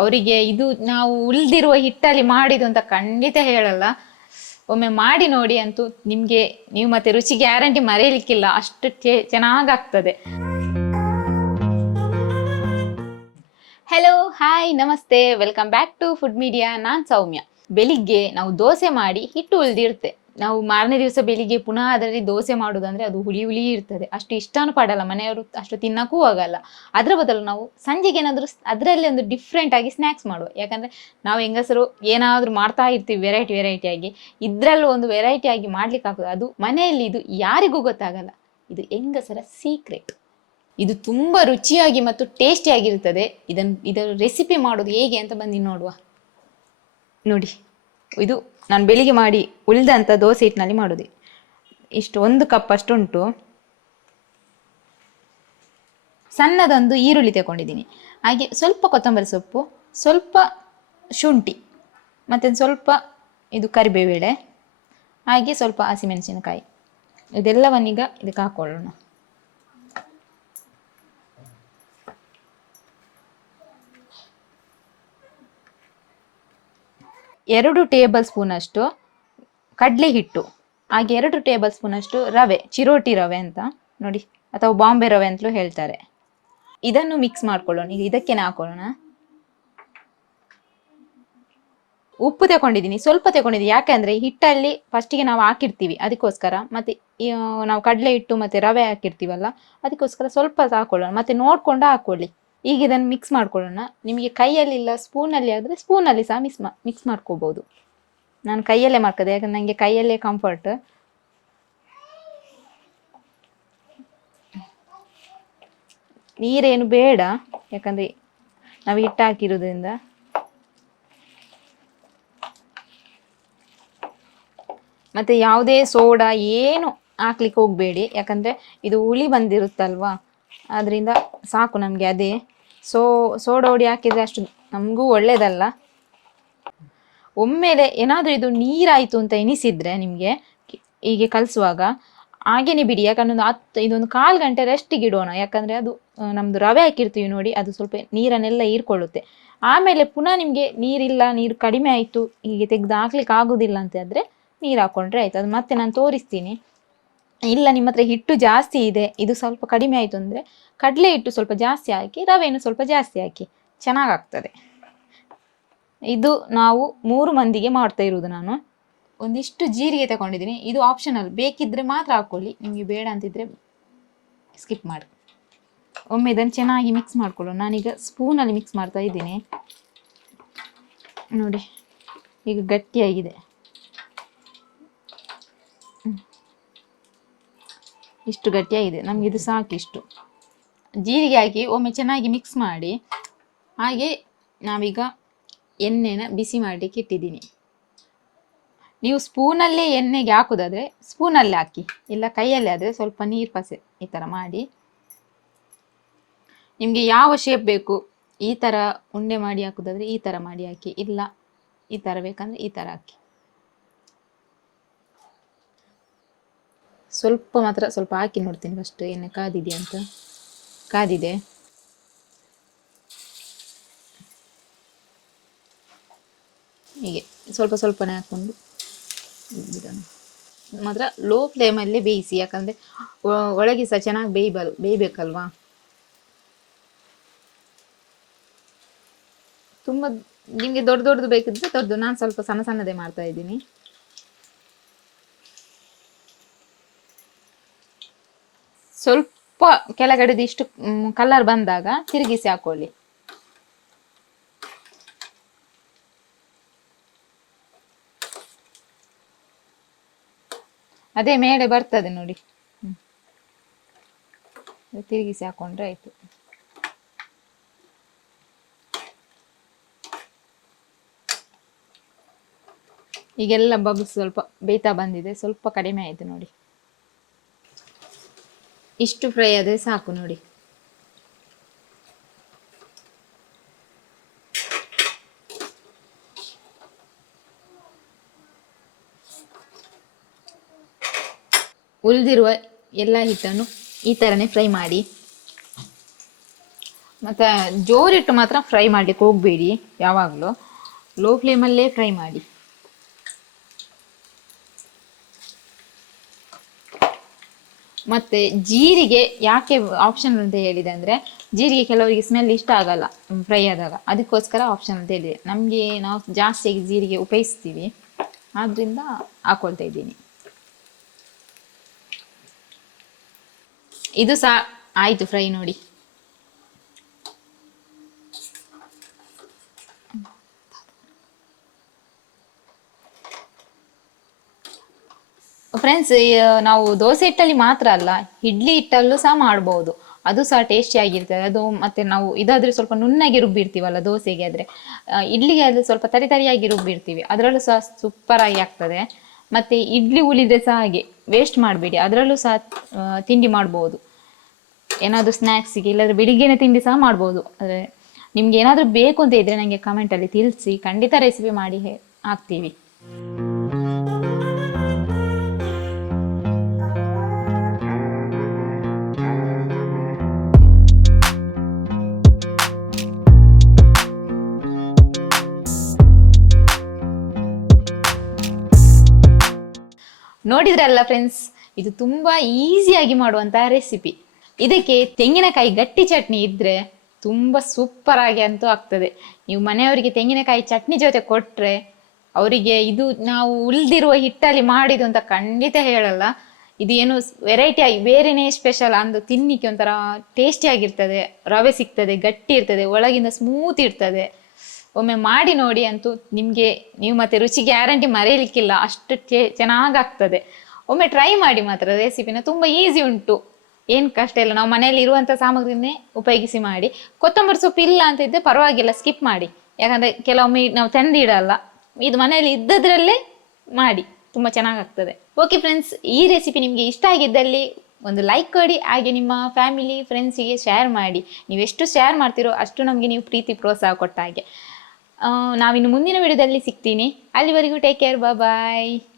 ಅವರಿಗೆ ಇದು ನಾವು ಉಳಿದಿರುವ ಹಿಟ್ಟಲ್ಲಿ ಮಾಡಿದ್ದು ಅಂತ ಖಂಡಿತ ಹೇಳಲ್ಲ. ಒಮ್ಮೆ ಮಾಡಿ ನೋಡಿ, ಅಂತೂ ನಿಮಗೆ ನೀವು ಮತ್ತೆ ರುಚಿ ಗ್ಯಾರಂಟಿ ಮರೆಯಲಿಕ್ಕಿಲ್ಲ, ಅಷ್ಟು ಚೆನ್ನಾಗಾಗ್ತದೆ. ಹೆಲೋ, ಹಾಯ್, ನಮಸ್ತೆ, welcome back to food media. ನಾನು ಸೌಮ್ಯ. ಬೆಳಿಗ್ಗೆ ನಾವು ದೋಸೆ ಮಾಡಿ ಹಿಟ್ಟು ಉಳಿದಿರುತ್ತೆ. ನಾವು ಮಾರನೇ ದಿವಸ ಬೆಳಿಗ್ಗೆ ಪುನಃ ಅದರಲ್ಲಿ ದೋಸೆ ಮಾಡೋದಂದ್ರೆ ಅದು ಹುಳಿ ಹುಳಿ ಇರ್ತದೆ, ಅಷ್ಟು ಇಷ್ಟನೂ ಪಡಲ್ಲ, ಮನೆಯವರು ಅಷ್ಟು ತಿನ್ನಕ್ಕೂ ಹೋಗಲ್ಲ. ಅದರ ಬದಲು ನಾವು ಸಂಜೆಗೆ ಏನಾದರೂ ಅದರಲ್ಲಿ ಒಂದು ಡಿಫ್ರೆಂಟ್ ಆಗಿ ಸ್ನ್ಯಾಕ್ಸ್ ಮಾಡುವ. ಯಾಕಂದರೆ ನಾವು ಹೆಂಗಸರು ಏನಾದರೂ ಮಾಡ್ತಾ ಇರ್ತೀವಿ ವೆರೈಟಿಯಾಗಿ. ಇದರಲ್ಲೂ ಒಂದು ವೆರೈಟಿಯಾಗಿ ಮಾಡ್ಲಿಕ್ಕೆ ಆಗೋದು, ಅದು ಮನೆಯಲ್ಲಿ ಇದು ಯಾರಿಗೂ ಗೊತ್ತಾಗಲ್ಲ. ಇದು ಹೆಂಗಸರ ಸೀಕ್ರೆಟ್. ಇದು ತುಂಬ ರುಚಿಯಾಗಿ ಮತ್ತು ಟೇಸ್ಟಿಯಾಗಿರ್ತದೆ. ಇದರ ರೆಸಿಪಿ ಮಾಡೋದು ಹೇಗೆ ಅಂತ ಬಂದು ನೋಡುವ. ನೋಡಿ, ಇದು ನಾನು ಬೆಳಿಗ್ಗೆ ಮಾಡಿ ಉಳಿದಂಥ ದೋಸೆ ಹಿಟ್ಟಿನಲ್ಲಿ ಮಾಡೋದು. ಇಷ್ಟು 1 ಕಪ್ ಅಷ್ಟು ಉಂಟು. ಸಣ್ಣದೊಂದು ಈರುಳ್ಳಿ ತಗೊಂಡಿದ್ದೀನಿ, ಹಾಗೆ ಸ್ವಲ್ಪ ಕೊತ್ತಂಬರಿ ಸೊಪ್ಪು, ಸ್ವಲ್ಪ ಶುಂಠಿ, ಮತ್ತು ಸ್ವಲ್ಪ ಇದು ಕರಿಬೇವೇಳೆ, ಹಾಗೆ ಸ್ವಲ್ಪ ಹಸಿಮೆಣಸಿನಕಾಯಿ. ಇದೆಲ್ಲವನ್ನೀಗ ಇದಕ್ಕೆ ಹಾಕೊಳ್ಳೋಣ. ಎರಡು ಟೇಬಲ್ ಸ್ಪೂನ್ ಅಷ್ಟು ಕಡಲೆ ಹಿಟ್ಟು, ಹಾಗೆ 2 ಟೇಬಲ್ ಸ್ಪೂನ್ ಅಷ್ಟು ರವೆ, ಚಿರೋಟಿ ರವೆ ಅಂತ ನೋಡಿ, ಅಥವಾ ಬಾಂಬೆ ರವೆ ಅಂತಲೂ ಹೇಳ್ತಾರೆ. ಇದನ್ನು ಮಿಕ್ಸ್ ಮಾಡ್ಕೊಳ್ಳೋಣ. ಈಗ ಇದಕ್ಕೇನೆ ಹಾಕೊಳ್ಳೋಣ. ಉಪ್ಪು ತಗೊಂಡಿದ್ದೀನಿ, ಸ್ವಲ್ಪ ತಗೊಂಡಿದ್ದೀನಿ. ಯಾಕೆಂದರೆ ಹಿಟ್ಟಲ್ಲಿ ಫಸ್ಟಿಗೆ ನಾವು ಹಾಕಿರ್ತೀವಿ, ಅದಕ್ಕೋಸ್ಕರ. ಮತ್ತು ನಾವು ಕಡಲೆ ಹಿಟ್ಟು ಮತ್ತು ರವೆ ಹಾಕಿರ್ತೀವಲ್ಲ, ಅದಕ್ಕೋಸ್ಕರ ಸ್ವಲ್ಪ ಹಾಕೊಳ್ಳೋಣ. ಮತ್ತು ನೋಡಿಕೊಂಡು ಹಾಕ್ಕೊಳ್ಳಿ. ಈಗ ಇದನ್ನು ಮಿಕ್ಸ್ ಮಾಡ್ಕೊಳ್ಳೋಣ. ನಿಮಗೆ ಕೈಯಲ್ಲಿ ಇಲ್ಲ ಸ್ಪೂನಲ್ಲಿ ಆದರೆ ಸ್ಪೂನಲ್ಲಿ ಸಹ ಮಿಕ್ಸ್ ಮಾಡ್ಕೋಬೋದು. ನಾನು ಕೈಯಲ್ಲೇ ಮಾಡ್ಕೋದೆ, ಯಾಕಂದ್ರೆ ನನಗೆ ಕೈಯಲ್ಲೇ ಕಂಫರ್ಟ್. ನೀರೇನು ಬೇಡ, ಯಾಕಂದರೆ ನಾವು ಹಿಟ್ಟು ಹಾಕಿರೋದ್ರಿಂದ. ಮತ್ತು ಯಾವುದೇ ಸೋಡಾ ಏನು ಹಾಕ್ಲಿಕ್ಕೆ ಹೋಗಬೇಡಿ, ಯಾಕಂದರೆ ಇದು ಹುಳಿ ಬಂದಿರುತ್ತಲ್ವಾ, ಅದರಿಂದ ಸಾಕು ನಮಗೆ ಅದೇ. ಸೋಡಾ ಹುಡಿ ಹಾಕಿದರೆ ಅಷ್ಟು ನಮಗೂ ಒಳ್ಳೆಯದಲ್ಲ. ಒಮ್ಮೆಲೆ ಏನಾದರೂ ಇದು ನೀರಾಯಿತು ಅಂತ ಎನಿಸಿದರೆ ನಿಮಗೆ ಹೀಗೆ ಕಲಿಸುವಾಗ ಹಾಗೇನೆ ಬಿಡಿ. ಯಾಕಂದ್ರೆ ಇದೊಂದು 1/4 ಗಂಟೆ ರೆಸ್ಟಿಗೆ ಇಡೋಣ. ಯಾಕಂದರೆ ಅದು ನಮ್ಮದು ರವೆ ಹಾಕಿರ್ತೀವಿ ನೋಡಿ, ಅದು ಸ್ವಲ್ಪ ನೀರನ್ನೆಲ್ಲ ಹೀರ್ಕೊಳ್ಳುತ್ತೆ. ಆಮೇಲೆ ಪುನಃ ನಿಮಗೆ ನೀರು ಕಡಿಮೆ ಆಯಿತು, ಹೀಗೆ ತೆಗೆದು ಹಾಕ್ಲಿಕ್ಕೆ ಆಗೋದಿಲ್ಲ ಅಂತ ಆದರೆ ನೀರು ಹಾಕ್ಕೊಂಡ್ರೆ ಆಯಿತು. ಅದು ಮತ್ತೆ ನಾನು ತೋರಿಸ್ತೀನಿ. ಇಲ್ಲ ನಿಮ್ಮ ಹತ್ರ ಹಿಟ್ಟು ಜಾಸ್ತಿ ಇದೆ, ಇದು ಸ್ವಲ್ಪ ಕಡಿಮೆ ಆಯಿತು ಅಂದರೆ ಕಡಲೆ ಹಿಟ್ಟು ಸ್ವಲ್ಪ ಜಾಸ್ತಿ ಹಾಕಿ, ರವೆಯನ್ನು ಸ್ವಲ್ಪ ಜಾಸ್ತಿ ಹಾಕಿ, ಚೆನ್ನಾಗಾಗ್ತದೆ. ಇದು ನಾವು 3 ಮಂದಿಗೆ ಮಾಡ್ತಾ ಇರುವುದು. ನಾನು ಒಂದಿಷ್ಟು ಜೀರಿಗೆ ತಗೊಂಡಿದ್ದೀನಿ, ಇದು ಆಪ್ಷನಲ್, ಬೇಕಿದ್ದರೆ ಮಾತ್ರ ಹಾಕ್ಕೊಳ್ಳಿ, ನಿಮಗೆ ಬೇಡ ಅಂತಿದ್ರೆ ಸ್ಕಿಪ್ ಮಾಡಿ. ಒಮ್ಮೆ ಇದನ್ನು ಚೆನ್ನಾಗಿ ಮಿಕ್ಸ್ ಮಾಡ್ಕೊಳ್ಳೋಣ. ನಾನೀಗ ಸ್ಪೂನಲ್ಲಿ ಮಿಕ್ಸ್ ಮಾಡ್ತಾ ಇದ್ದೀನಿ. ನೋಡಿ, ಈಗ ಗಟ್ಟಿಯಾಗಿದೆ. ಇಷ್ಟು ಗಟ್ಟಿಯಾಗಿದೆ, ನಮಗೆ ಇದು ಸಾಕಿಷ್ಟು. ಜೀರಿಗೆ ಹಾಕಿ ಒಮ್ಮೆ ಚೆನ್ನಾಗಿ ಮಿಕ್ಸ್ ಮಾಡಿ, ಹಾಗೆ ನಾವೀಗ ಎಣ್ಣೆನ ಬಿಸಿ ಮಾಡಲಿಕ್ಕೆ ಇಟ್ಟಿದ್ದೀನಿ. ನೀವು ಸ್ಪೂನಲ್ಲೇ ಎಣ್ಣೆಗೆ ಹಾಕೋದಾದರೆ ಸ್ಪೂನಲ್ಲೇ ಹಾಕಿ, ಇಲ್ಲ ಕೈಯಲ್ಲೇ ಆದರೆ ಸ್ವಲ್ಪ ನೀರು ಪಸೆ ಈ ಥರ ಮಾಡಿ. ನಿಮಗೆ ಯಾವ ಶೇಪ್ ಬೇಕು, ಈ ಥರ ಉಂಡೆ ಮಾಡಿ ಹಾಕೋದಾದರೆ ಈ ಥರ ಮಾಡಿ ಹಾಕಿ, ಇಲ್ಲ ಈ ಥರ ಬೇಕಂದರೆ ಈ ಥರ ಹಾಕಿ. ಸ್ವಲ್ಪ ಹಾಕಿ ನೋಡ್ತೀನಿ ಫಸ್ಟ್, ಎಣ್ಣೆ ಕಾದಿದೆ ಅಂತ. ಕಾದಿದೆ. ಹೀಗೆ ಸ್ವಲ್ಪನೇ ಹಾಕ್ಕೊಂಡು ಮಾತ್ರ ಲೋ ಫ್ಲೇಮಲ್ಲೇ ಬೇಯಿಸಿ, ಯಾಕಂದರೆ ಒಳಗೆ ಸಹ ಚೆನ್ನಾಗಿ ಬೇಯಬೇಕಲ್ವಾ. ತುಂಬ ನಿಮಗೆ ದೊಡ್ಡದು ಬೇಕಿದ್ರೆ ದೊಡ್ಡದು, ನಾನು ಸ್ವಲ್ಪ ಸಣ್ಣದೇ ಮಾಡ್ತಾ ಇದ್ದೀನಿ. ಸ್ವಲ್ಪ ಕೆಳಗಡೆದು ಇಷ್ಟು ಕಲರ್ ಬಂದಾಗ ತಿರುಗಿಸಿ ಹಾಕೊಳ್ಳಿ. ಅದೇ ಮೇಲೆ ಬರ್ತದೆ ನೋಡಿ, ತಿರುಗಿಸಿ ಹಾಕೊಂಡ್ರೆ ಆಯ್ತು. ಈಗೆಲ್ಲ ಬಬಲ್ಸ್ ಸ್ವಲ್ಪ ಬೇಯ್ತಾ ಬಂದಿದೆ, ಸ್ವಲ್ಪ ಕಡಿಮೆ ಆಯಿತು ನೋಡಿ. ಇಷ್ಟು ಫ್ರೈ ಆದರೆ ಸಾಕು ನೋಡಿ. ಉಳಿದಿರುವ ಎಲ್ಲ ಹಿಟ್ಟನ್ನು ಈ ಥರನೇ ಫ್ರೈ ಮಾಡಿ. ಮತ್ತು ಜೋರಿಟ್ಟು ಮಾತ್ರ ಫ್ರೈ ಮಾಡಲಿಕ್ಕೆ ಹೋಗಬೇಡಿ, ಯಾವಾಗಲೂ ಲೋ ಫ್ಲೇಮಲ್ಲೇ ಫ್ರೈ ಮಾಡಿ. ಮತ್ತು ಜೀರಿಗೆ ಯಾಕೆ ಆಪ್ಷನ್ ಅಂತ ಹೇಳಿದೆ ಅಂದರೆ, ಜೀರಿಗೆ ಕೆಲವರಿಗೆ ಸ್ಮೆಲ್ ಇಷ್ಟ ಆಗಲ್ಲ ಫ್ರೈ ಆದಾಗ, ಅದಕ್ಕೋಸ್ಕರ ಆಪ್ಷನ್ ಅಂತ ಹೇಳಿದೆ. ನಮಗೆ ನಾವು ಜಾಸ್ತಿಯಾಗಿ ಜೀರಿಗೆ ಉಪಯೋಗಿಸ್ತೀವಿ, ಆದ್ದರಿಂದ ಹಾಕೊಳ್ತಾ ಇದ್ದೀನಿ. ಇದು ಸಹ ಆಯಿತು ಫ್ರೈ ನೋಡಿ. ಫ್ರೆಂಡ್ಸ್, ನಾವು ದೋಸೆ ಹಿಟ್ಟಲ್ಲಿ ಮಾತ್ರ ಅಲ್ಲ, ಇಡ್ಲಿ ಹಿಟ್ಟಲ್ಲೂ ಸಹ ಮಾಡ್ಬೋದು, ಅದು ಸಹ ಟೇಸ್ಟಿ ಆಗಿರ್ತದೆ. ಅದು ಮತ್ತು ನಾವು ಇದಾದರೆ ಸ್ವಲ್ಪ ನುಣ್ಣಗೆ ರುಬ್ಬಿರ್ತೀವಲ್ಲ ದೋಸೆಗೆ, ಆದರೆ ಇಡ್ಲಿಗೆ ಅದು ಸ್ವಲ್ಪ ತರಿಯಾಗಿ ರುಬ್ಬಿರ್ತೀವಿ, ಅದರಲ್ಲೂ ಸಹ ಸೂಪರಾಗಿ ಆಗ್ತದೆ. ಮತ್ತು ಇಡ್ಲಿ ಉಳಿದ್ರೆ ಸಹ ಹಾಗೆ ವೇಸ್ಟ್ ಮಾಡಬೇಡಿ, ಅದರಲ್ಲೂ ಸಹ ತಿಂಡಿ ಮಾಡ್ಬೋದು. ಏನಾದರೂ ಸ್ನ್ಯಾಕ್ಸಿಗೆ ಇಲ್ಲಾಂದರೆ ಬೆಳಿಗ್ಗೆನೇ ತಿಂಡಿ ಸಹ ಮಾಡ್ಬೋದು. ಆದರೆ ನಿಮ್ಗೆ ಏನಾದರೂ ಬೇಕು ಅಂತ ಇದ್ದರೆ ನನಗೆ ಕಮೆಂಟಲ್ಲಿ ತಿಳಿಸಿ, ಖಂಡಿತ ರೆಸಿಪಿ ಮಾಡಿ ಹಾಕ್ತೀವಿ. ನೋಡಿದ್ರಲ್ಲ ಫ್ರೆಂಡ್ಸ್, ಇದು ತುಂಬ ಈಸಿಯಾಗಿ ಮಾಡುವಂತಹ ರೆಸಿಪಿ. ಇದಕ್ಕೆ ತೆಂಗಿನಕಾಯಿ ಗಟ್ಟಿ ಚಟ್ನಿ ಇದ್ದರೆ ತುಂಬ ಸೂಪರಾಗಿ ಅಂತೂ ಆಗ್ತದೆ. ನೀವು ಮನೆಯವರಿಗೆ ತೆಂಗಿನಕಾಯಿ ಚಟ್ನಿ ಜೊತೆ ಕೊಟ್ಟರೆ ಅವರಿಗೆ ಇದು ನಾವು ಉಳಿದಿರುವ ಹಿಟ್ಟಲ್ಲಿ ಮಾಡಿದ್ದು ಅಂತ ಖಂಡಿತ ಹೇಳಲ್ಲ. ಇದು ಏನು ವೆರೈಟಿ ಆಗಿ ಬೇರೆಯೇ ಸ್ಪೆಷಲ್ ಅಂದು ತಿನ್ನಲಿಕ್ಕೆ ಒಂಥರ ಟೇಸ್ಟಿಯಾಗಿರ್ತದೆ. ರವೆ ಸಿಗ್ತದೆ, ಗಟ್ಟಿ ಇರ್ತದೆ, ಒಳಗಿಂದ ಸ್ಮೂತ್ ಇರ್ತದೆ. ಒಮ್ಮೆ ಮಾಡಿ ನೋಡಿ, ಅಂತೂ ನಿಮಗೆ ನೀವು ಮತ್ತೆ ರುಚಿ ಗ್ಯಾರಂಟಿ ಮರೆಯಲಿಕ್ಕಿಲ್ಲ, ಅಷ್ಟು ಚೆನ್ನಾಗಾಗ್ತದೆ. ಒಮ್ಮೆ ಟ್ರೈ ಮಾಡಿ ಮಾತ್ರ ರೆಸಿಪಿನ, ತುಂಬ ಈಸಿ ಉಂಟು, ಏನು ಕಷ್ಟ ಇಲ್ಲ. ನಾವು ಮನೆಯಲ್ಲಿ ಇರುವಂಥ ಸಾಮಗ್ರಿನೇ ಉಪಯೋಗಿಸಿ ಮಾಡಿ. ಕೊತ್ತಂಬರಿ ಸೊಪ್ಪು ಇಲ್ಲ ಅಂತ ಇದ್ದರೆ ಪರವಾಗಿಲ್ಲ, ಸ್ಕಿಪ್ ಮಾಡಿ, ಯಾಕಂದರೆ ಕೆಲವೊಮ್ಮೆ ನಾವು ತಂದಿಡಲ್ಲ. ಇದು ಮನೆಯಲ್ಲಿ ಇದ್ದದ್ರಲ್ಲೇ ಮಾಡಿ, ತುಂಬ ಚೆನ್ನಾಗಾಗ್ತದೆ. ಓಕೆ ಫ್ರೆಂಡ್ಸ್, ಈ ರೆಸಿಪಿ ನಿಮಗೆ ಇಷ್ಟ ಆಗಿದ್ದಲ್ಲಿ ಒಂದು ಲೈಕ್ ಕೊಡಿ, ಹಾಗೆ ನಿಮ್ಮ ಫ್ಯಾಮಿಲಿ ಫ್ರೆಂಡ್ಸಿಗೆ ಶೇರ್ ಮಾಡಿ. ನೀವೆಷ್ಟು ಶೇರ್ ಮಾಡ್ತೀರೋ ಅಷ್ಟು ನಮಗೆ ನೀವು ಪ್ರೀತಿ ಪ್ರೋತ್ಸಾಹ ಕೊಟ್ಟ ಹಾಗೆ. ನಾವಿನ್ನು ಮುಂದಿನ ವಿಡಿಯೋದಲ್ಲಿ ಸಿಗ್ತೀನಿ. ಅಲ್ಲಿವರೆಗೂ ಟೇಕ್ ಕೇರ್, ಬಾಯ್.